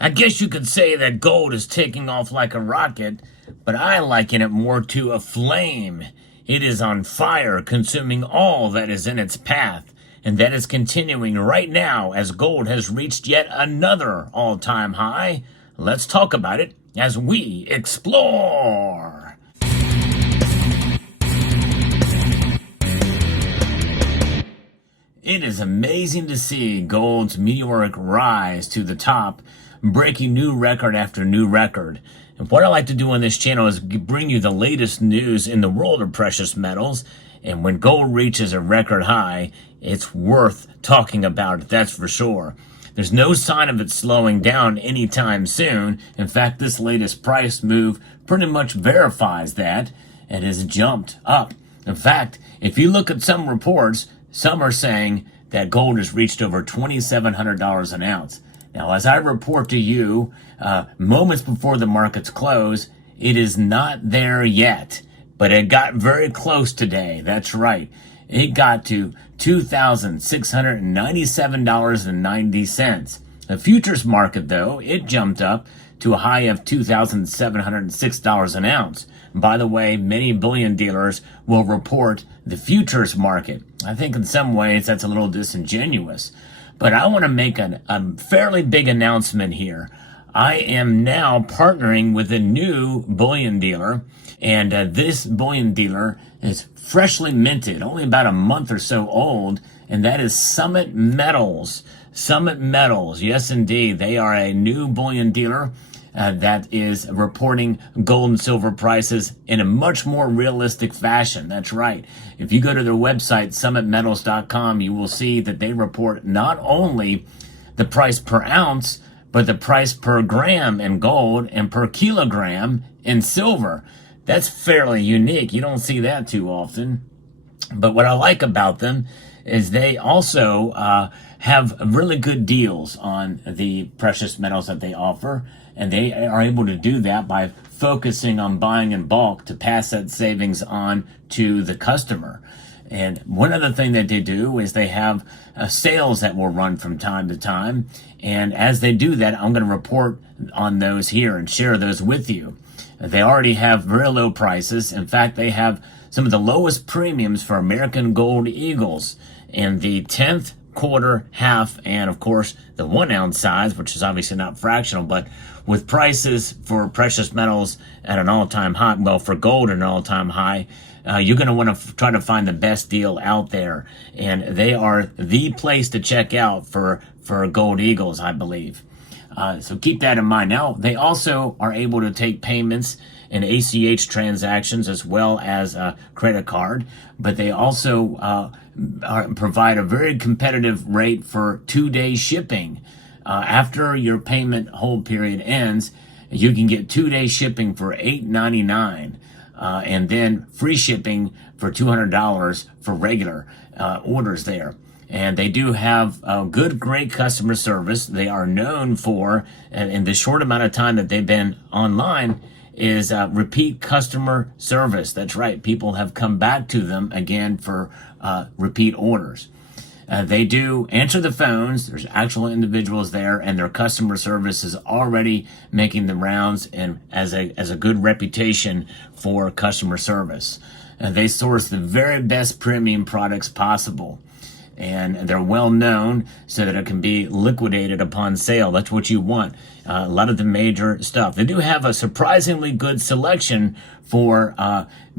I guess you could say that gold is taking off like a rocket, but I liken it more to a flame. It is on fire, consuming all that is in its path, and that is continuing right now as gold has reached yet another all-time high. Let's talk about it as we explore. It is amazing to see gold's meteoric rise to the top, breaking new record after new record. And what I like to do on this channel is bring you the latest news in the world of precious metals. And when gold reaches a record high, it's worth talking about it, that's for sure. There's no sign of it slowing down anytime soon. In fact, this latest price move pretty much verifies that. It has jumped up. In fact, if you look at some reports, some are saying that gold has reached over $2,700 an ounce. Now, as I report to you, moments before the markets close, it is not there yet, but it got very close today. That's right. It got to $2,697.90. The futures market, though, it jumped up to a high of $2,706 an ounce. By the way, many bullion dealers will report the futures market. I think in some ways that's a little disingenuous. But I want to make a fairly big announcement here. I am now partnering with a new bullion dealer, and this bullion dealer is freshly minted, only about a month or so old, and that is Summit Metals. Summit Metals, yes indeed, they are a new bullion dealer that is reporting gold and silver prices in a much more realistic fashion. That's right. If you go to their website, summitmetals.com, you will see that they report not only the price per ounce, but the price per gram in gold and per kilogram in silver. That's fairly unique. You don't see that too often. But what I like about them is they also have really good deals on the precious metals that they offer. And they are able to do that by focusing on buying in bulk to pass that savings on to the customer. And one other thing that they do is they have sales that will run from time to time. And as they do that, I'm going to report on those here and share those with you. They already have very low prices. In fact, they have some of the lowest premiums for American Gold Eagles in the 10th, quarter, half, and of course the 1 ounce size, which is obviously not fractional, but with prices for precious metals at an all-time high, well, for gold at an all-time high, you're going to want to try to find the best deal out there. And they are the place to check out for gold eagles, I believe. So keep that in mind. Now, they also are able to take payments in ACH transactions as well as a credit card, but they also provide a very competitive rate for 2-day shipping. After your payment hold period ends, you can get 2-day shipping for $8.99, and then free shipping for $200 for regular orders there. And they do have great customer service. They are known for, in the short amount of time that they've been online, is repeat customer service. That's right. People have come back to them again for repeat orders. They do answer the phones. There's actual individuals there, and their customer service is already making the rounds and as a good reputation for customer service. They source the very best premium products possible. And they're well known so that it can be liquidated upon sale. That's what you want. A lot of the major stuff. They do have a surprisingly good selection for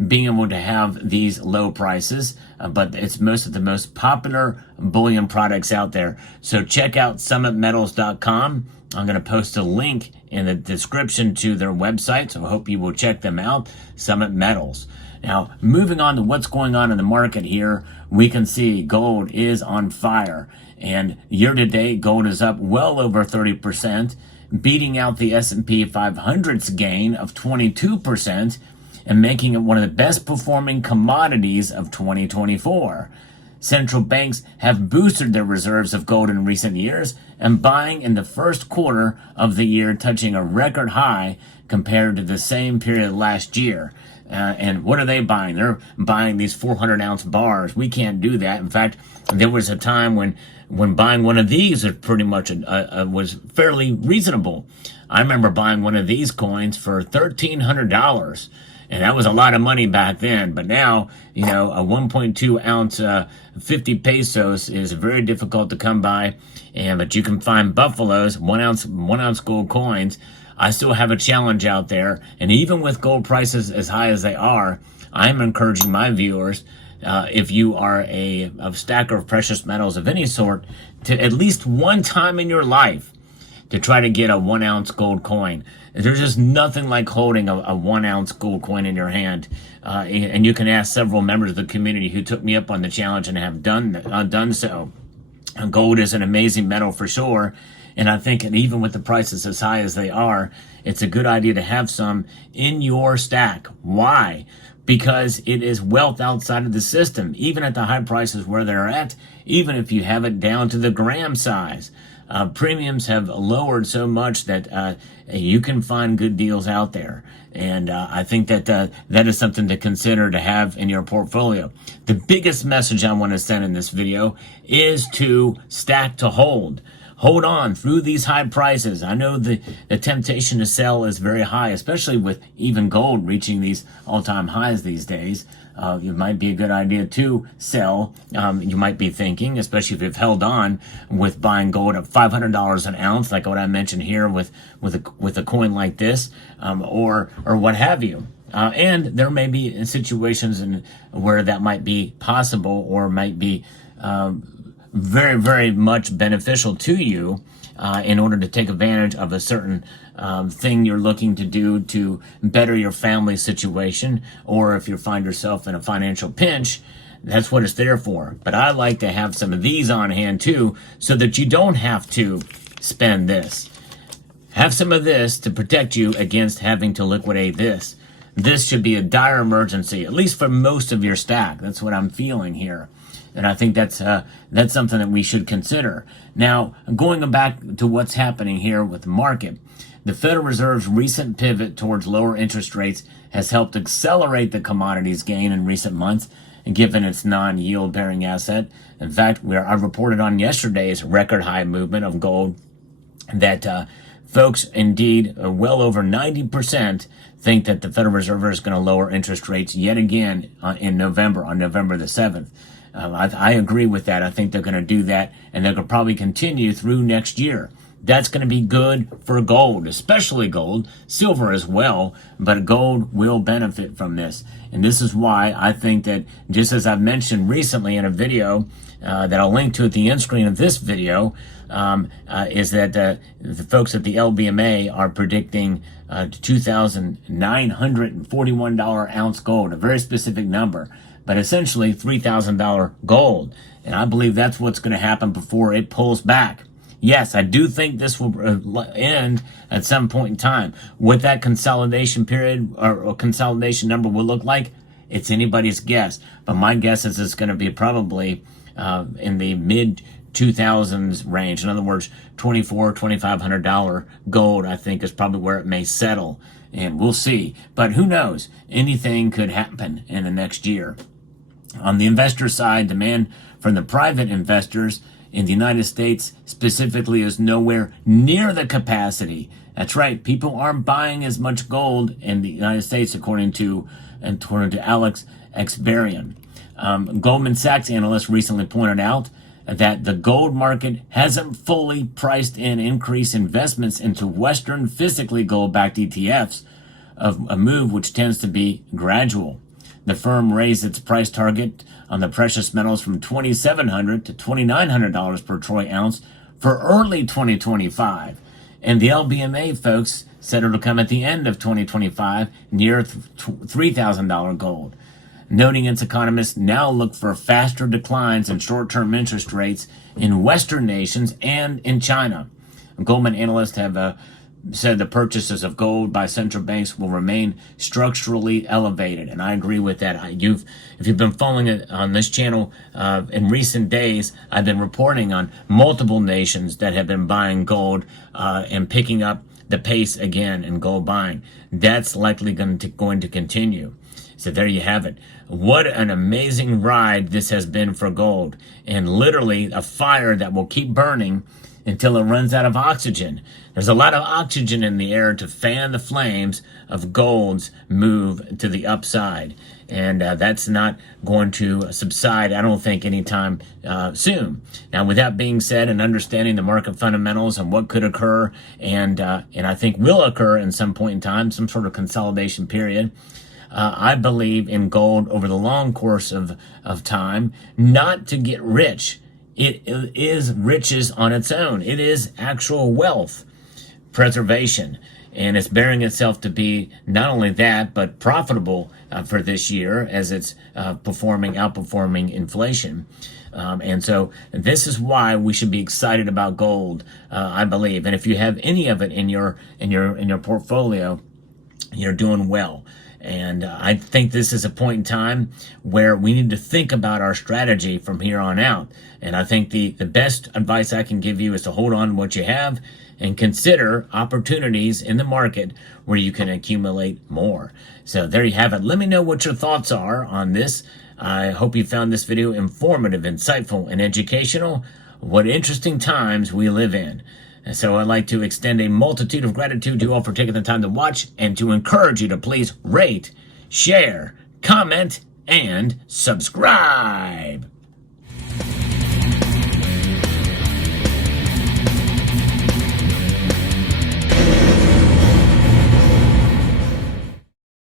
being able to have these low prices, but it's most of the most popular bullion products out there. So check out summitmetals.com. I'm going to post a link in the description to their website, so I hope you will check them out, Summit Metals. Now, moving on to what's going on in the market here, we can see gold is on fire. And year-to-date, gold is up well over 30%, beating out the S&P 500's gain of 22% and making it one of the best-performing commodities of 2024. Central banks have boosted their reserves of gold in recent years and buying in the first quarter of the year, touching a record high compared to the same period last year. And what are they buying? They're buying these 400-ounce bars. We can't do that. In fact, there was a time when buying one of these was pretty much was fairly reasonable. I remember buying one of these coins for $1,300. And that was a lot of money back then. But now, a 1.2 ounce 50 pesos is very difficult to come by. But you can find Buffalo's one ounce gold coins. I still have a challenge out there. And even with gold prices as high as they are, I'm encouraging my viewers, if you are a stacker of precious metals of any sort, to at least one time in your life to try to get a 1 ounce gold coin. There's just nothing like holding a 1 ounce gold coin in your hand. And you can ask several members of the community who took me up on the challenge and have done so. Gold is an amazing metal for sure. And I think even with the prices as high as they are, it's a good idea to have some in your stack. Why? Because it is wealth outside of the system, even at the high prices where they're at, even if you have it down to the gram size. Premiums have lowered so much that you can find good deals out there. And I think that that is something to consider to have in your portfolio. The biggest message I want to send in this video is to stack to hold. Hold on through these high prices. I know the temptation to sell is very high, especially with even gold reaching these all-time highs these days. It might be a good idea to sell. You might be thinking, especially if you've held on with buying gold at $500 an ounce, like what I mentioned here with a coin like this, or what have you. And there may be situations where that might be possible or might be very, very much beneficial to you in order to take advantage of a certain thing you're looking to do to better your family situation, or if you find yourself in a financial pinch, that's what it's there for. But I like to have some of these on hand too, so that you don't have to spend this. Have some of this to protect you against having to liquidate this. This should be a dire emergency, at least for most of your stack. That's what I'm feeling here. And I think that's something that we should consider. Now, going back to what's happening here with the market, the Federal Reserve's recent pivot towards lower interest rates has helped accelerate the commodities gain in recent months, and given its non-yield bearing asset. In fact, I reported on yesterday's record high movement of gold that folks, indeed, well over 90% think that the Federal Reserve is going to lower interest rates yet again in November, on November the 7th. I agree with that. I think they're going to do that, and they're going to probably continue through next year. That's going to be good for gold, especially gold, silver as well, but gold will benefit from this. And this is why I think that, just as I've mentioned recently in a video that I'll link to at the end screen of this video, is that the folks at the LBMA are predicting $2,941 ounce gold, a very specific number, but essentially $3,000 gold. And I believe that's what's going to happen before it pulls back. Yes, I do think this will end at some point in time. What that consolidation period or consolidation number will look like, it's anybody's guess. But my guess is it's going to be probably in the mid 2000s range. In other words, $2,400, $2,500 gold, I think, is probably where it may settle. And we'll see. But who knows? Anything could happen in the next year. On the investor side, demand from the private investors in the United States specifically is nowhere near the capacity. That's right. People aren't buying as much gold in the United States, according to Alex Exberian. Goldman Sachs analyst recently pointed out that the gold market hasn't fully priced in increased investments into Western physically gold-backed ETFs, of a move which tends to be gradual. The firm raised its price target on the precious metals from $2,700 to $2,900 per troy ounce for early 2025. And the LBMA folks said it'll come at the end of 2025 near $3,000 gold. Noting its economists now look for faster declines in short-term interest rates in Western nations and in China. Goldman analysts have said the purchases of gold by central banks will remain structurally elevated, and I agree with that. If you've been following it on this channel in recent days, I've been reporting on multiple nations that have been buying gold and picking up the pace again in gold buying. That's likely going to continue. So there you have it. What an amazing ride this has been for gold, and literally a fire that will keep burning until it runs out of oxygen. There's a lot of oxygen in the air to fan the flames of gold's move to the upside. And that's not going to subside, I don't think, anytime soon. Now, with that being said, and understanding the market fundamentals and what could occur, and I think will occur in some point in time, some sort of consolidation period, I believe in gold over the long course of time, not to get rich. It is riches on its own. It is actual wealth preservation. And it's bearing itself to be not only that, but profitable for this year as it's outperforming inflation. And so this is why we should be excited about gold, I believe. And if you have any of it in your portfolio, you're doing well. And I think this is a point in time where we need to think about our strategy from here on out. And I think the best advice I can give you is to hold on to what you have and consider opportunities in the market where you can accumulate more. So there you have it. Let me know what your thoughts are on this. I hope you found this video informative, insightful, and educational. What interesting times we live in. And so I'd like to extend a multitude of gratitude to you all for taking the time to watch, and to encourage you to please rate, share, comment, and subscribe.